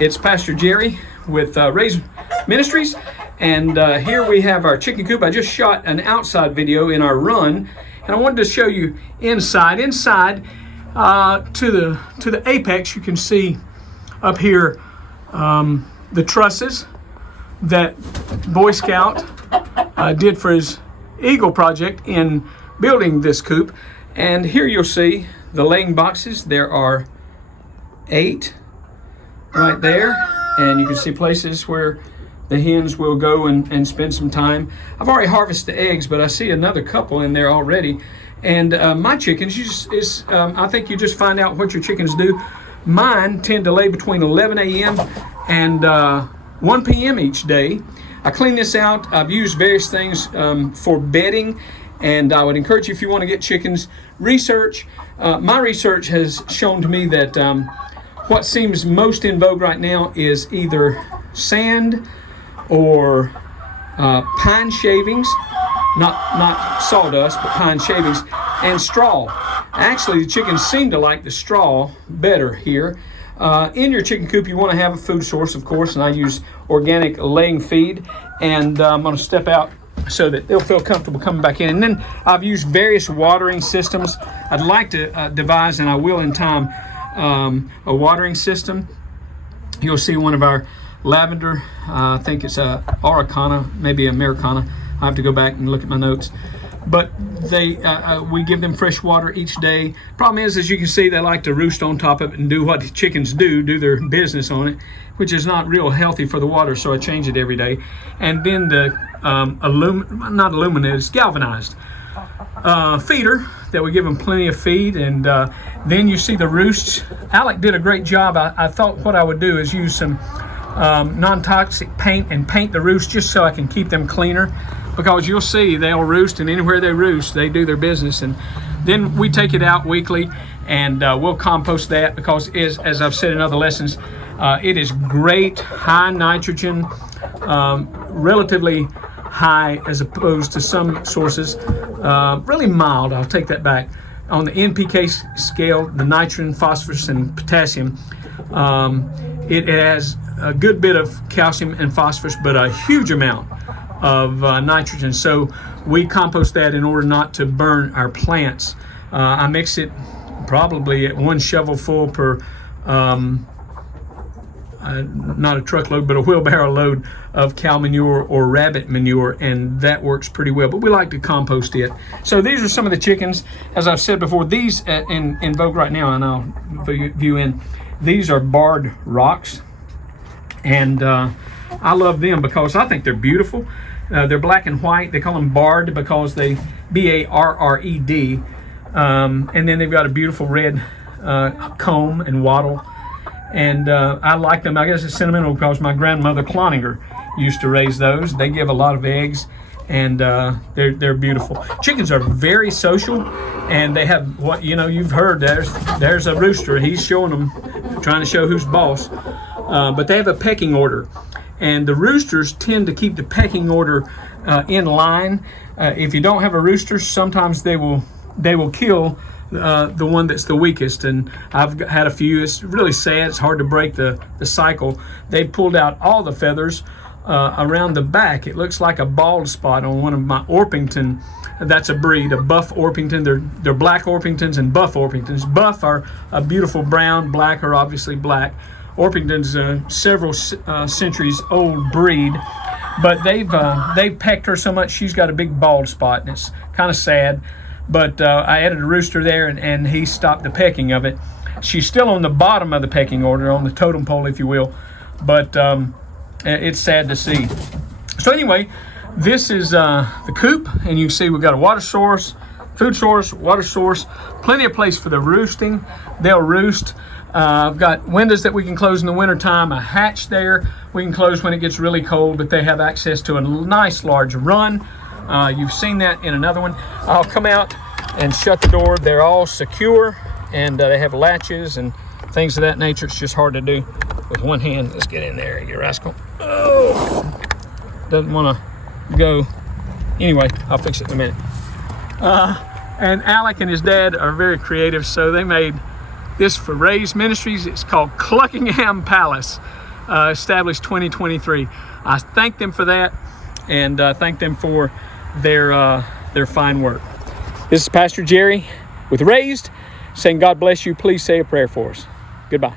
It's Pastor Jerry with Raise Ministries, and here we have our chicken coop. I just shot an outside video in our run, and I wanted to show you inside. Inside to the apex, you can see up here the trusses that Boy Scout did for his Eagle project in building this coop. And here you'll see the laying boxes. There are 8 right there, and you can see places where the hens will go and spend some time. I've already harvested the eggs, but I see another couple in there already. And my chickens, I think you just find out what your chickens do. Mine tend to lay between 11 a.m. and 1 p.m. each day. I clean this out. I've used various things for bedding, and I would encourage you, if you want to get chickens, research. My research has shown to me that what seems most in vogue right now is either sand or pine shavings, not sawdust, but pine shavings, and straw. Actually, the chickens seem to like the straw better here. In your chicken coop, you want to have a food source, of course, and I use organic laying feed. And I'm going to step out so that they'll feel comfortable coming back in. And then I've used various watering systems. I'd like to devise, and I will in time, a watering system. You'll see one of our lavender, I think it's a Auricana, maybe Americana. I have to go back and look at my notes. But we give them fresh water each day. Problem is, as you can see, they like to roost on top of it and do what chickens do their business on it, which is not real healthy for the water, so I change it every day. And then the not illuminated, it's galvanized feeder that we give them plenty of feed. And then you see the roosts. Alec did a great job. I thought what I would do is use some non-toxic paint and paint the roost just so I can keep them cleaner, because you'll see they'll roost, and anywhere they roost, they do their business. And then we take it out weekly, and we'll compost that, because as I've said in other lessons, it is great, high nitrogen, relatively high as opposed to some sources, really mild. I'll take that back. On the NPK scale, the nitrogen, phosphorus, and potassium, it has a good bit of calcium and phosphorus, but a huge amount of nitrogen. So we compost that in order not to burn our plants. I mix it probably at 1 shovelful per, not a truckload, but a wheelbarrow load of cow manure or rabbit manure, and that works pretty well. But we like to compost it. So these are some of the chickens. As I've said before, these in vogue right now, and I'll view in, these are barred rocks. And I love them because I think they're beautiful. They're black and white. They call them barred because they B-A-R-R-E-D. And then they've got a beautiful red comb and wattle. And I like them. I guess it's sentimental because my grandmother Cloninger used to raise those. They give a lot of eggs, and they're beautiful. Chickens are very social, and they have what you've heard. There's a rooster. He's showing them, trying to show who's boss. But they have a pecking order, and the roosters tend to keep the pecking order in line. If you don't have a rooster, sometimes they will kill the one that's the weakest. And I've had a few. It's really sad. It's hard to break the cycle. They pulled out all the feathers around the back. It looks like a bald spot on one of my Orpington. That's a breed, a buff Orpington. They're black Orpingtons and buff Orpingtons. Buff are a beautiful brown. Black are obviously black. Orpington's a several centuries old breed, but they've pecked her so much she's got a big bald spot, and it's kind of sad. But I added a rooster there, and he stopped the pecking of it. She's still on the bottom of the pecking order, on the totem pole, if you will, but it's sad to see. So anyway, this is the coop, and you can see we've got a water source, food source, water source, plenty of place for the roosting. They'll roost. I've got windows that we can close in the wintertime, a hatch there we can close when it gets really cold, but they have access to a nice large run. You've seen that in another one. I'll come out and shut the door. They're all secure, and they have latches and things of that nature. It's just hard to do with one hand. Let's get in there, you rascal. Oh, doesn't want to go. Anyway, I'll fix it in a minute. And Alec and his dad are very creative, so they made this for Raise Ministries. It's called Cluckingham Palace. established 2023. I thank them for that, and thank them for their fine work. This is Pastor Jerry with Raised, saying God bless you. Please say a prayer for us. Goodbye.